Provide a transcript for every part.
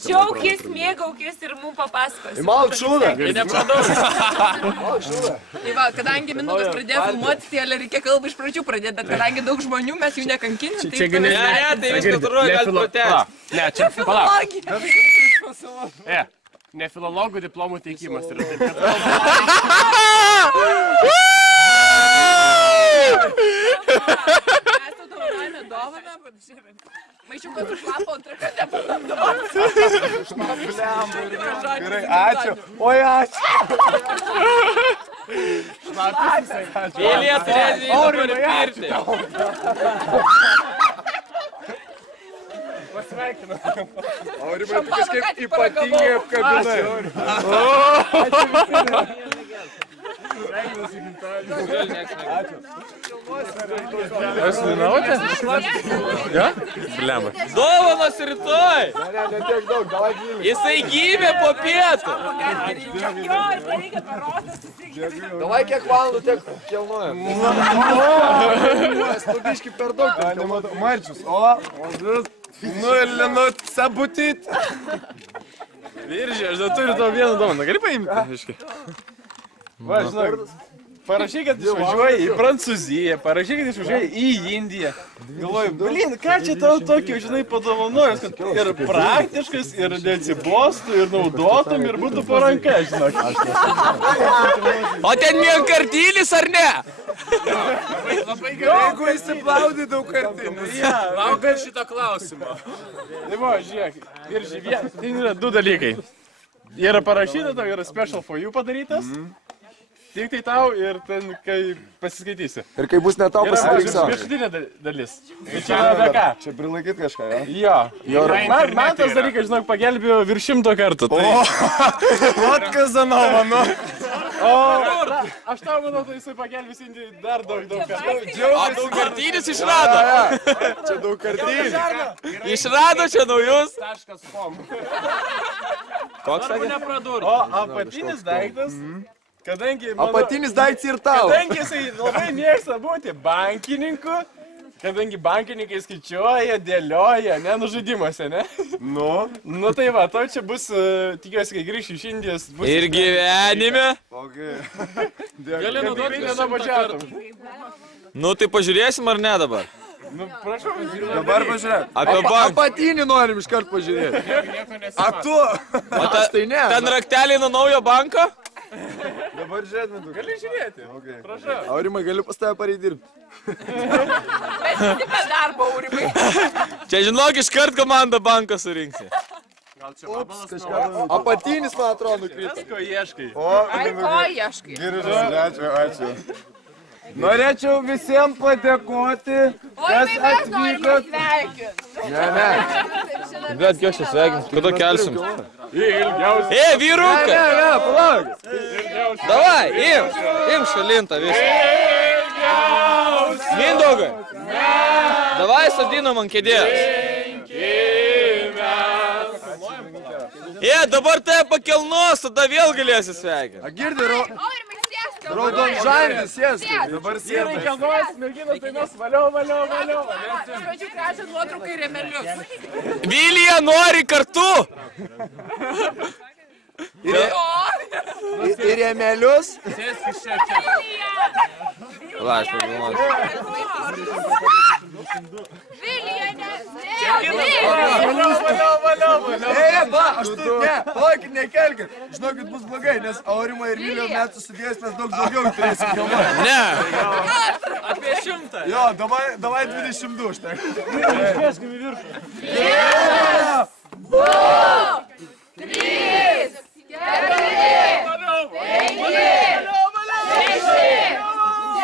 Džiaukis, mėgaukis ir mums papasakos. Įmalt šūdą. Kadangi Mindaugas pradėjo filmuoti, tai reikia kalbą iš pradžių pradėti, bet kadangi daug žmonių mes jų nekankinam, tai... Čia ne, tai viskas turuoja, gali protesti. Ne, čia palauk. Ne filologų diplomų teikimas. Mes tau dovanojame dovaną, maišiukas užlapo antrą kartą palandos. Gerai, ačiū. Oi, ačiū. Vėlė turėsi dabar pirti. Pasveikinu. Aurimai, tu kažkaip ypatingai apkabinai. Ačiū. Aš linauti? Ja? Blemba. Dovanos rytoj! Ne, tiek daug, davai gimė. Jisai gimė po pietų. Davai kiek valandų tiek kelnuojam. Mes nubiški per daug. Marčius, o vis. Nu ir linut sabutit. Viržė, aš dar turiu tau vieną dovaną. Gali paimti? Va, žinok, parašyk, kad išvažiuoji į Prancūziją, parašyk, kad išvažiuoji į Indiją. Galvoju, blin, ką čia tau tokio, žinai, padovanojus, kad ir praktiškas, ir neatsibostų, ir naudotum, ir būtų po ranka, žinok. O ten vienkartinis, ar ne? Labai gerai. Jeigu įsiplaudai daug kartinis. Laukia šito klausimo. Tai va, žiūrėk, Viržė, tai yra du dalykai. Yra parašyta, tai yra special for you padarytas. Tik tai tau ir ten, kai pasiskaitysi. Ir kai bus ne tau, pasidaryk savo. Yra viršutinė dalis. Tai čia yra apie ką? Čia prilaikyt kažką, jo? Jo. Man tas dalykas, žinok, pagelbėjo virš 100 kartų. O, vat Kazanova, nu. O, aš tau manau, tai jisai pagelbės Indijai dar daug kartų. O, daug kartinis išrado. Čia daug kartinis. Išrado čia naujus. Koks sakė? O, apatinis daiktas. Apatinis daiktas ir tau. Kadangi jisai labai mėgsta būti bankininku, kadangi bankininkai skaičiuoja, dėlioja, ne, nužaidimuose, ne? Nu? Nu tai va, tau čia bus, tikiuosi, kai grįšiu iš Indijos, bus... Ir gyvenime. Gali naudoti vieną pačiatum. Nu tai pažiūrėsim ar ne dabar? Nu, prašau, pažiūrėk. Dabar pažiūrėk. Apie banką. Apatinį norim iškart pažiūrėti. A tu? Aš tai ne. Ten rakteliai nuo naujo banko? Dabar žiūrėt, tu gali žiūrėti. Prašau. Aurimai, galiu pas tave parei dirbti. Bet tik be darbo, Aurimai. Čia žinok, iškart komandą banko surinksi. Ups, kažką. Apatinis, man atrodo, nukrito. Ko ieškai? Ai, ko ieškai? Ačiū. Norėčiau visiems padėkoti, kas atvyko. Ne. Bet kiek čia sveikins, kada kelsim? Vyrukai! Ne, palauk. Davai, im šalintą visą. Mindaugai! Davai sodinam ant kėdės. Dabar tai pakelnos, tada vėl galėsi sveikinti. Girdi, raudon žandis, sėskai. Dabar sėdai. Kelnos, merginos dainos, valiau. Iš pradžių gražią nuotrauką ir remelius. Vilija nori kartu! Ir remelius? Sėskis čia. Va, aš pagalvoju. Vilija, Aš tu, ne, palaukit, nekelkit. Žinokit, bus blogai, nes Aurimą ir Vilijos metų sudėjęs mes daug daugiau turėsim galvoje. Ne. Apie 100. Jo, davai 22 štai. Iškvieskim į viršų. 1, 2, 3, 4, 5, 6,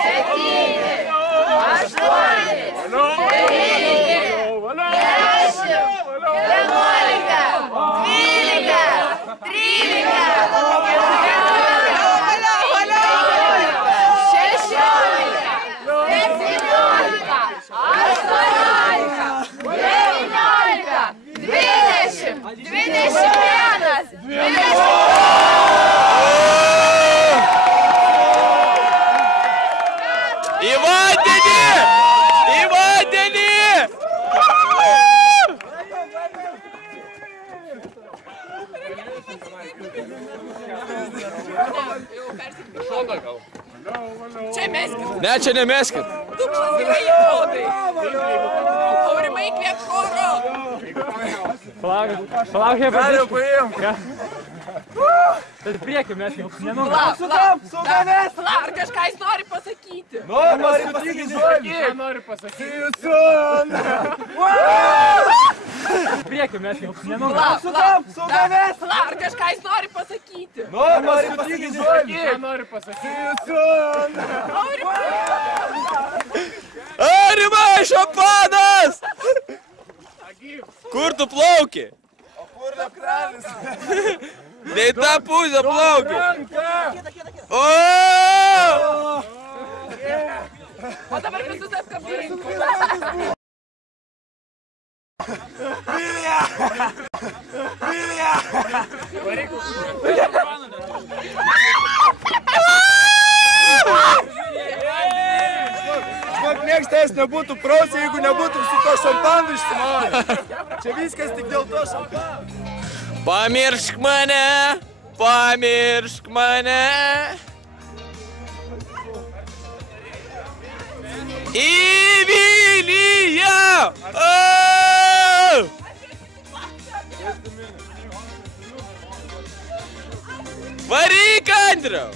7, 8, 19, 20. Čia meskit. Ne, čia nemeskit. Dukšas gerai įvodai. Aurimai įkvėp choro. Palauk, jie paimk. Tai priekį mes jau nenugam. Ar kažką jis nori pasakyti? Nori pasakyti. Priekį mes jau nenugam. Ar kažką jis nori pasakyti? Nori pasakyti. Aurimai, šampanas! Kur tu plauki? O kur lekralis? Ne į tą pusę plauki. O! O dabar visus apkabink. Nieks tais nebūtų prausė, jeigu nebūtų su to šampanu išsimaudė. Čia viskas tik dėl to šampano. Pamiršk mane, pamiršk mane. Į Viliją! Varyk, Andriau!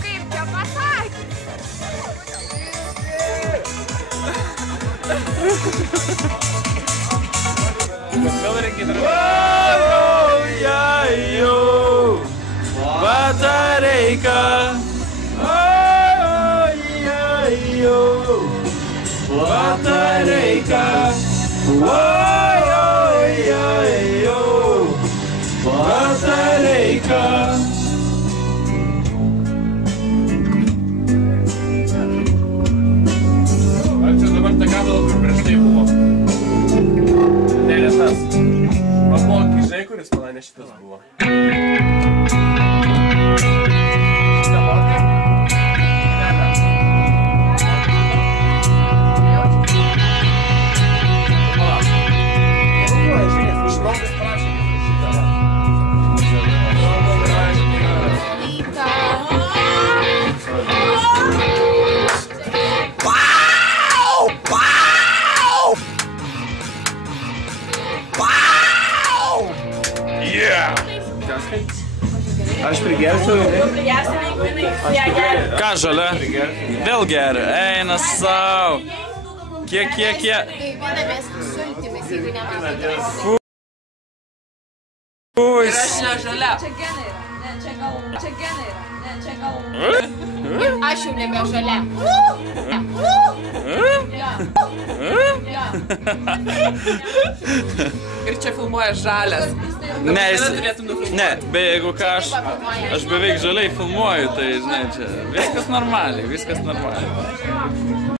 Kaip čia pasakė? Batareika. Batareika. Batareika. Ar čia dabar ta gabala, kur prieš tai buvo? Ne, ne tas. Man buvo žinai, kuris palanė šitas buvo. Šitą mokė? Žmogus prašė šitą. Aš prigersiu. Ką žalia? Vėl geria. Eina sau. Kiek? Ir aš ne žalia. Aš jau nebe žalia. Ir čia filmuoja žalias. Ne, bet jeigu ką aš beveik žaliai filmuoju, tai žinai, čia viskas normaliai.